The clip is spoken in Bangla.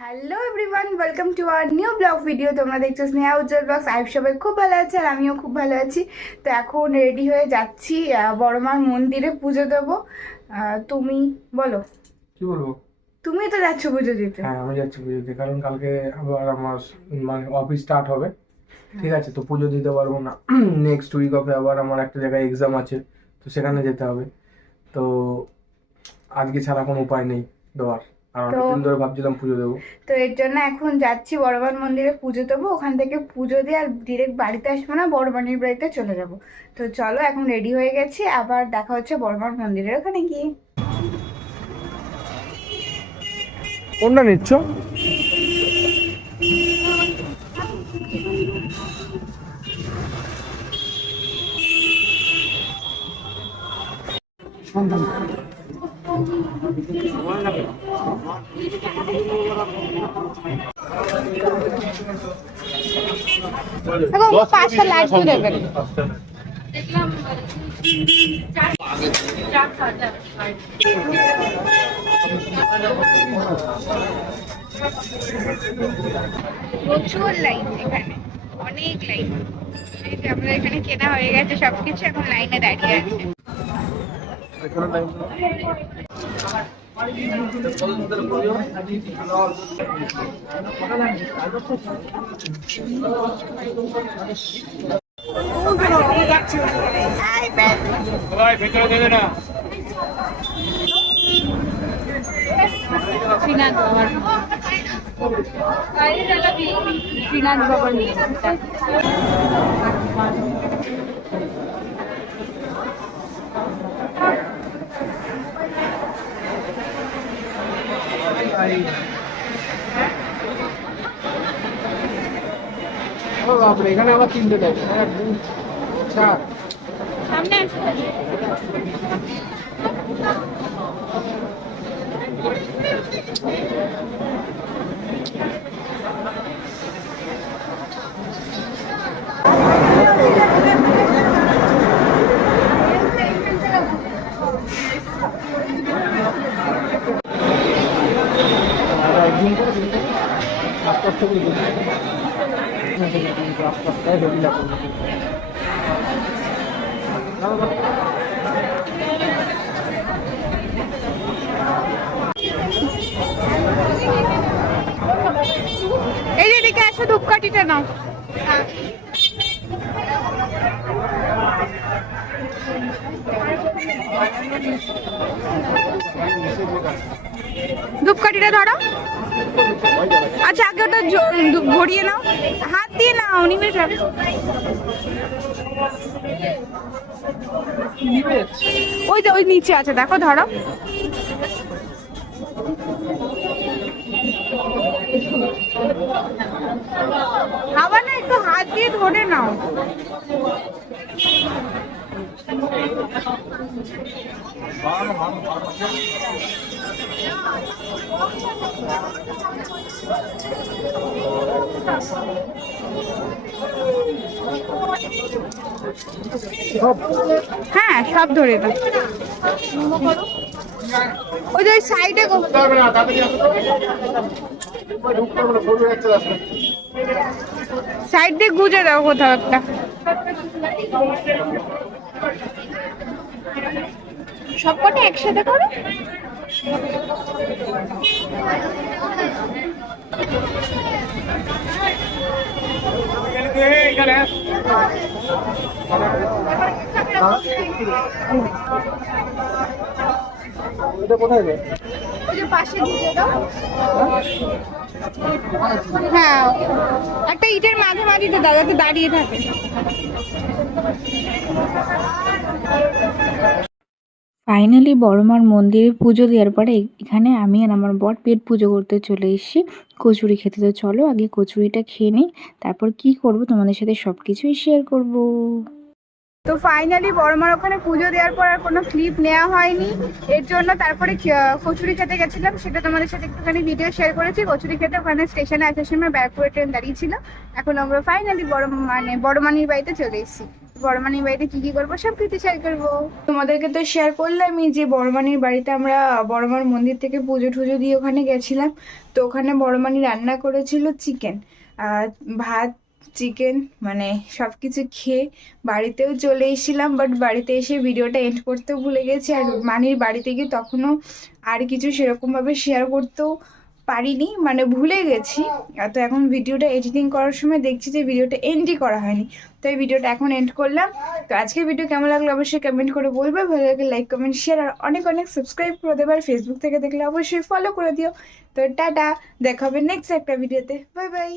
Hello everyone welcome to our new blog video তোমরা দেখছ স্নেহা উজ্জ্বল ব্লগস আইফ সবাই খুব ভালো আছে আর আমিও খুব ভালো আছি। তো এখন রেডি হয়ে যাচ্ছি বড়মার মন্দিরে পুজো দেবো। তুমি বলো। কি বলব? তুমি তো যাচ্ছ পুজো দিতে। হ্যাঁ আমি যাচ্ছি পুজো দিতে। কারণ কালকে আবার আমার মানে অফিস স্টার্ট হবে। ঠিক আছে তো পুজো দিতে পারব না। নেক্সট উইক অফে আবার আমার একটা জায়গায় এক্সাম আছে তো সেখানে যেতে হবে। তো আজকে ছাড়া কোনো উপায় নেই দেওয়ার। আর তো- অনেকদিন ধরে ভাবছিলাম পুজো দেবো। তো এর জন্য এখন যাচ্ছি বড়বান মন্দিরে পুজো দেবো। ওখান থেকে পুজো দিয়ে আর ডিরেক্ট বাড়িতে আসব না বড়মানির বাড়িতে চলে যাব। তো চলো এখন রেডি হয়ে গেছি। আবার দেখা হচ্ছে বড়বান মন্দিরের ওখানে গিয়ে। কোনটা নিচ্ছ? পাঁচটা লাড্ডু দেবেন প্রচুর লাইন এখানে, অনেক লাইন এই যে আমাদের এখানে কেনা হয়ে গেছে, সবকিছু এখন লাইনে দাঁড়িয়ে আছে। Hi, Ben. শ্রীনাথ বাবার শ্রীনাথ বাবার ও বাপরে এখানে আবার তিনটে টাইপ এক দুই। আস্তে আস্তে করে আস্তে আস্তে হেভি লাগবে এই যে এদিকে আসো ধূপকাঠিটা নাও। ধূপকাঠিটা ধরো। আচ্ছা আগে ওটা ভরিয়ে নাও। হাত দিয়ে নাও নিবে ওই ওই নিচে আছে, দেখো, ধরো। খাবার না, একটু হাত দিয়ে ধরে নাও। হ্যাঁ সব ধরে ওই যে সাইডে সাইড দিয়ে গুজে দাও কোথাও একটা। সবকটা একসাথে করো। এটা কোথায় হ্যাঁ একটা ইটের মাঝে মাঝিতে দাঁড়িয়ে থাকে। ফাইনালি বড়মার মন্দিরে পুজো দেওয়ার পরে এখানে আমি আর আমার বর পেট পুজো করতে চলে এসেছি। কচুরি খেতে তো চলো, আগে কচুরিটা খেয়ে নিই, তারপর কি করব তোমাদের সাথে সব কিছুই শেয়ার করব। তো ফাইনালি বড়মার ওখানে পুজো দেওয়ার পর আর কোনো ক্লিপ নেওয়া হয়নি। এর জন্য তারপরে কচুরি খেতে গেছিলাম। সেটা তোমাদের সাথে একটুখানি ভিডিও শেয়ার করেছি। কচুরি খেতে ওখানে স্টেশনে আসার সময় ব্যারাকপুরে ট্রেন দাঁড়িয়েছিল। এখন আমরা ফাইনালি বড় মানে বড়মানির বাড়িতে চলে এসেছি। বড়মানির বাড়িতে কি কি করব, সব কিছু শেয়ার করব। তোমাদেরকে তো শেয়ার করলামই যে বড়মানির বাড়িতে আমরা বড়মার মন্দির থেকে পুজো টুজো দিয়ে ওখানে গেছিলাম। তো ওখানে বড়মানি রান্না করেছিল চিকেন ভাত চিকেন মানে সব কিছু খেয়ে বাড়িতেও চলে এসেছিলাম বাট বাড়িতে এসে ভিডিওটা এন্ড করতেও ভুলে গেছি আর মানির বাড়িতে গিয়ে তখনও আর কিছু সেরকমভাবে শেয়ার করতেও পারিনি মানে ভুলে গেছি। আর তো এখন ভিডিওটা এডিটিং করার সময় দেখছি যে ভিডিওটা এন্ডই করা হয়নি। তো এই ভিডিওটা এখন এন্ড করলাম। তো আজকের ভিডিও কেমন লাগল অবশ্যই কমেন্ট করে বলবে। ভালো লাগে লাইক কমেন্ট শেয়ার আর অনেক অনেক সাবস্ক্রাইব করে দেবে। আর ফেসবুক থেকে দেখলে অবশ্যই ফলো করে দিও। তো টাটা দেখা হবে নেক্সট একটা ভিডিওতে বাই বাই